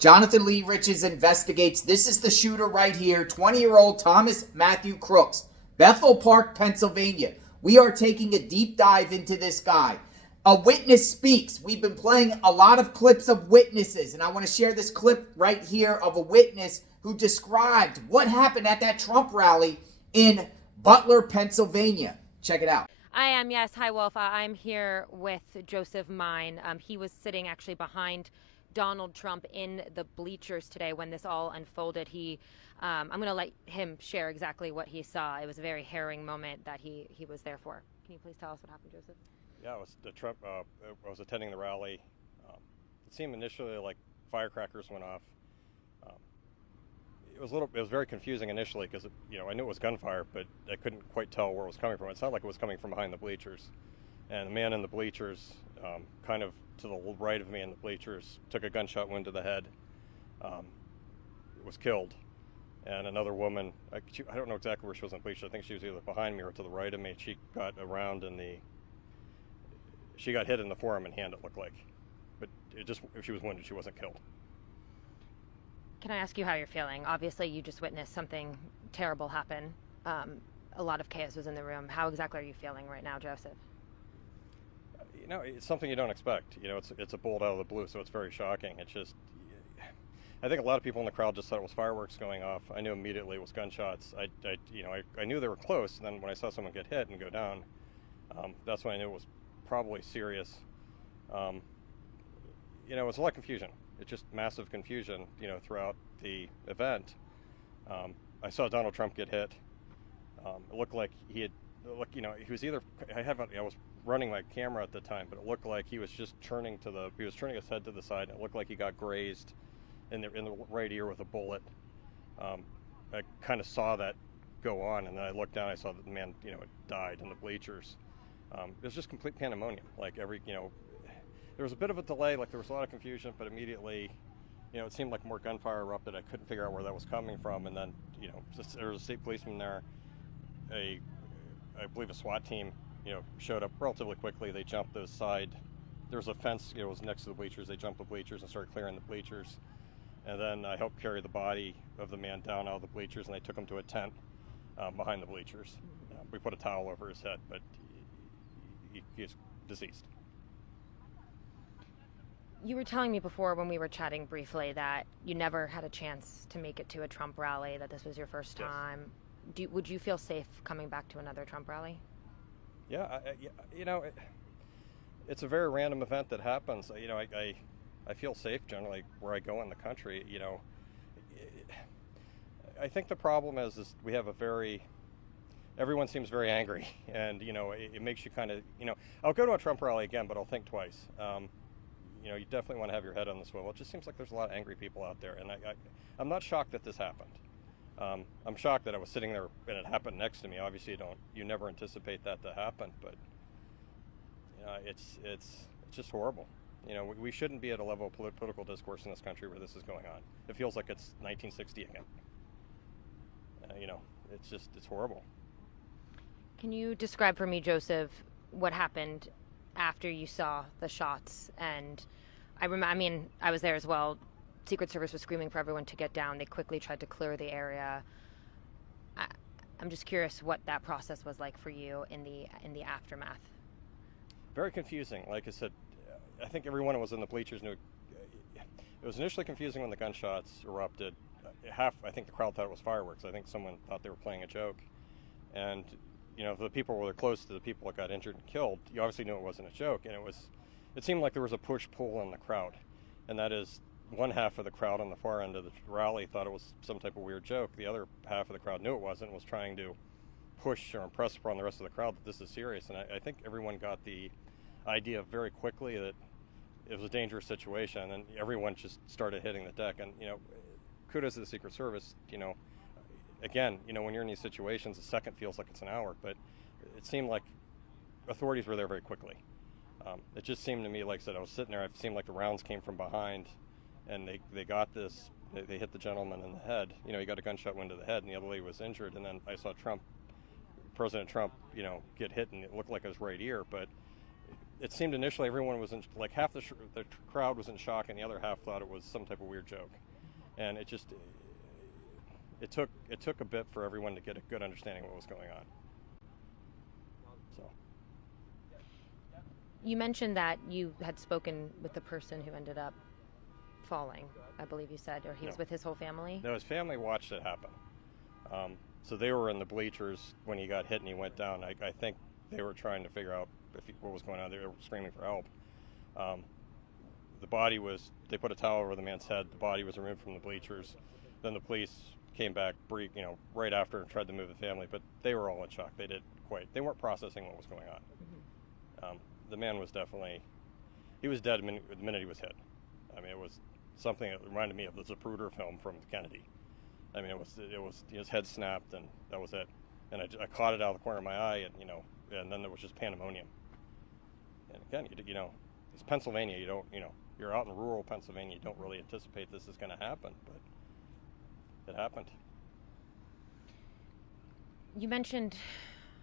Jonathan Lee Riches investigates. This is the shooter right here, 20-year-old Thomas Matthew Crooks, Bethel Park, Pennsylvania. We are taking a deep dive into this guy. A witness speaks. We've been playing a lot of clips of witnesses, and I want to share this clip right here of a witness who described what happened at that Trump rally in Butler, Pennsylvania. Check it out. I am, yes. Hi, Wolf. I'm here with Joseph Mine. He was sitting actually behind Donald Trump in the bleachers today when this all unfolded. I'm going to let him share exactly what he saw. It was a very harrowing moment that he was there for. Can you please tell us what happened, Joseph? Yeah, it was the Trump. I was attending the rally. It seemed initially like firecrackers went off. It was very confusing initially because I knew it was gunfire, but I couldn't quite tell where it was coming from. It sounded like it was coming from behind the bleachers, and the man in the bleachers, kind of to the right of me in the bleachers, took a gunshot wound to the head. Was killed, and another woman. I don't know exactly where she was in the bleachers. I think she was either behind me or to the right of me. She got around she got hit in the forearm and hand, it looked like, but if she was wounded, she wasn't killed. Can I ask you how you're feeling? Obviously, you just witnessed something terrible happen. A lot of chaos was in the room. How exactly are you feeling right now, Joseph? It's something you don't expect. It's a bolt out of the blue, so it's very shocking. It's just, I think a lot of people in the crowd just thought it was fireworks going off. I knew immediately it was gunshots. I knew they were close, and then when I saw someone get hit and go down, that's when I knew it was probably serious. It was a lot of confusion. It's just massive confusion, throughout the event. I saw Donald Trump get hit. It looked like he was either, I was running my camera at the time, but it looked like he was just turning his head to the side, and it looked like he got grazed in the right ear with a bullet. I kind of saw that go on, and then I looked down, I saw that the man, had died in the bleachers. It was just complete pandemonium. Like there was a bit of a delay, like there was a lot of confusion, but immediately, it seemed like more gunfire erupted. I couldn't figure out where that was coming from, and then, there was a state policeman there. I believe a SWAT team, showed up relatively quickly. They jumped the side. There was a fence, it was next to the bleachers. They jumped the bleachers and started clearing the bleachers. And then I helped carry the body of the man down out of the bleachers, and they took him to a tent behind the bleachers. We put a towel over his head, but he's deceased. You were telling me before when we were chatting briefly that you never had a chance to make it to a Trump rally, that this was your first time. Yes. Would you feel safe coming back to another Trump rally? Yeah, it's a very random event that happens. I feel safe generally where I go in the country. I think the problem is we have everyone seems very angry, and it makes you kind of, I'll go to a Trump rally again, but I'll think twice. You definitely want to have your head on the swivel. It just seems like there's a lot of angry people out there, and I'm not shocked that this happened. I'm shocked that I was sitting there and it happened next to me. Obviously, you never anticipate that to happen, but it's just horrible. We shouldn't be at a level of political discourse in this country where this is going on. It feels like it's 1960 again. It's horrible. Can you describe for me, Joseph, what happened after you saw the shots? And I was there as well. Secret Service was screaming for everyone to get down. They quickly tried to clear the area. I'm just curious what that process was like for you in the aftermath. Very confusing. Like I said, I think everyone who was in the bleachers knew. It was initially confusing when the gunshots erupted. I think the crowd thought it was fireworks. I think someone thought they were playing a joke. And the people who were close to the people that got injured and killed, you obviously knew it wasn't a joke. And it seemed like there was a push-pull in the crowd. And that is, one half of the crowd on the far end of the rally thought it was some type of weird joke. The other half of the crowd knew it wasn't and was trying to push or impress upon the rest of the crowd that this is serious. And I think everyone got the idea very quickly that it was a dangerous situation, and everyone just started hitting the deck. And, kudos to the Secret Service. Again, when you're in these situations, a second feels like it's an hour, but it seemed like authorities were there very quickly. It just seemed to me, like I said, I was sitting there, it seemed like the rounds came from behind, and they got this, they hit the gentleman in the head. He got a gunshot wound to the head, and the other lady was injured, and then I saw President Trump, get hit, and it looked like his right ear, but it seemed initially everyone was in, like half the crowd was in shock and the other half thought it was some type of weird joke. And it took a bit for everyone to get a good understanding of what was going on. So. You mentioned that you had spoken with the person who ended up falling, I believe you said, or he was with his whole family? No, his family watched it happen. So they were in the bleachers when he got hit and he went down. I think they were trying to figure out what was going on. They were screaming for help. The body was, they put a towel over the man's head. The body was removed from the bleachers. Then the police came back, right after and tried to move the family, but they were all in shock. They weren't processing what was going on. Mm-hmm. The man was definitely, he was dead the minute he was hit. I mean, it was something that reminded me of the Zapruder film from Kennedy. I mean, it was his head snapped and that was it. And I caught it out of the corner of my eye, and then there was just pandemonium. And again, it's Pennsylvania. You're out in rural Pennsylvania. You don't really anticipate this is going to happen, but it happened. You mentioned,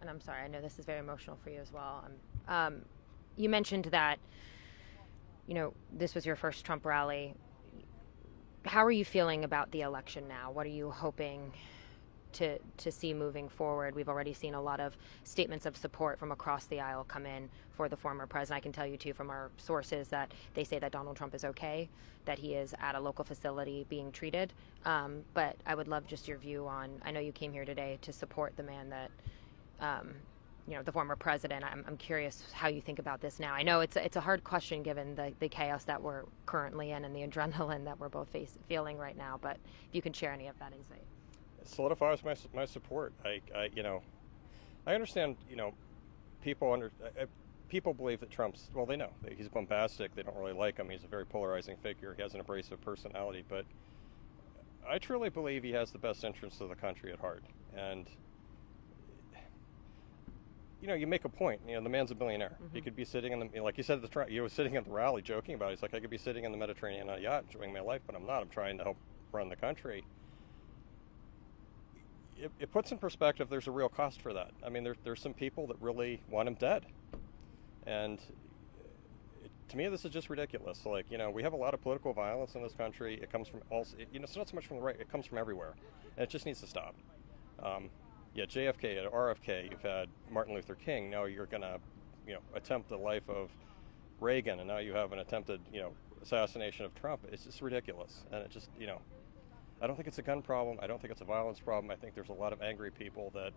and I'm sorry, I know this is very emotional for you as well. You mentioned that, this was your first Trump rally. How are you feeling about the election now? What are you hoping to see moving forward? We've already seen a lot of statements of support from across the aisle come in for the former president. I can tell you, too, from our sources that they say that Donald Trump is okay, that he is at a local facility being treated. But I would love just your view on, I know you came here today to support the man that, the former president. I'm curious how you think about this now. I know it's a hard question given the chaos that we're currently in and the adrenaline that we're both feeling right now, but if you can share any of that insight. It solidifies my support. I understand, people believe that Trump's, well, they know. He's bombastic. They don't really like him. He's a very polarizing figure. He has an abrasive personality, but I truly believe he has the best interests of the country at heart. And you make a point. The man's a billionaire. Mm-hmm. He could be sitting like you said, he was sitting at the rally joking about it. He's like, I could be sitting in the Mediterranean on a yacht enjoying my life, but I'm not. I'm trying to help run the country. It puts in perspective there's a real cost for that. I mean, there's some people that really want him dead. And to me, this is just ridiculous. Like, we have a lot of political violence in this country. It comes from it's not so much from the right. It comes from everywhere. And it just needs to stop. JFK, at RFK, you've had Martin Luther King. Now you're going to, attempt the life of Reagan, and now you have an attempted, assassination of Trump. It's just ridiculous. And it just, I don't think it's a gun problem. I don't think it's a violence problem. I think there's a lot of angry people that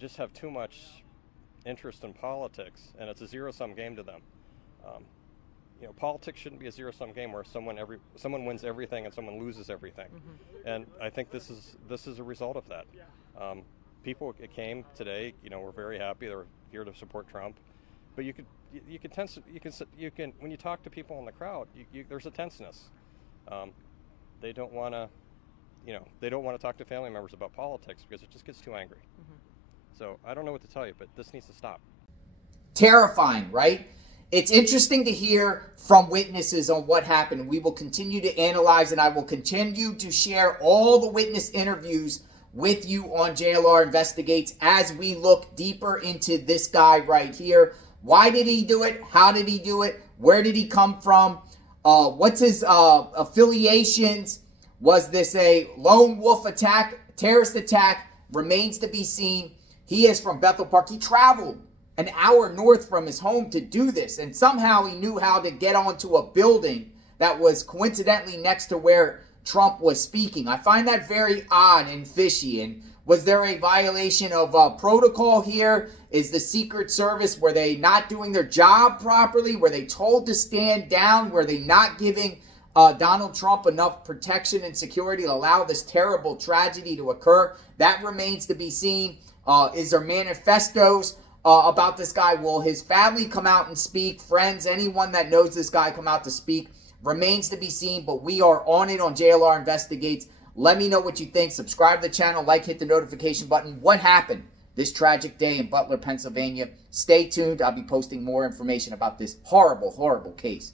just have too much interest in politics, and it's a zero-sum game to them. Politics shouldn't be a zero-sum game where someone wins everything and someone loses everything. Mm-hmm. And I think this is a result of that. People came today, were very happy. They were here to support Trump. But you can when you talk to people in the crowd, there's a tenseness. They don't want to talk to family members about politics because it just gets too angry. Mm-hmm. So I don't know what to tell you, but this needs to stop. Terrifying, right? It's interesting to hear from witnesses on what happened. We will continue to analyze, and I will continue to share all the witness interviews with you on JLR Investigates as we look deeper into this guy right here. Why did he do it? How did he do it? Where did he come from? What's his affiliations? Was this a lone wolf attack, terrorist attack? Remains to be seen. He is from Bethel Park. He traveled an hour north from his home to do this, and somehow he knew how to get onto a building that was coincidentally next to where Trump was speaking. I find that very odd and fishy. And was there a violation of protocol here? Is the Secret Service, were they not doing their job properly? Were they told to stand down? Were they not giving Donald Trump enough protection and security to allow this terrible tragedy to occur? That remains to be seen. Is there manifestos about this guy? Will his family come out and speak? Friends, anyone that knows this guy come out to speak? Remains to be seen, but we are on it on JLR Investigates. Let me know what you think. Subscribe to the channel, hit the notification button. What happened this tragic day in Butler, Pennsylvania? Stay tuned. I'll be posting more information about this horrible, horrible case.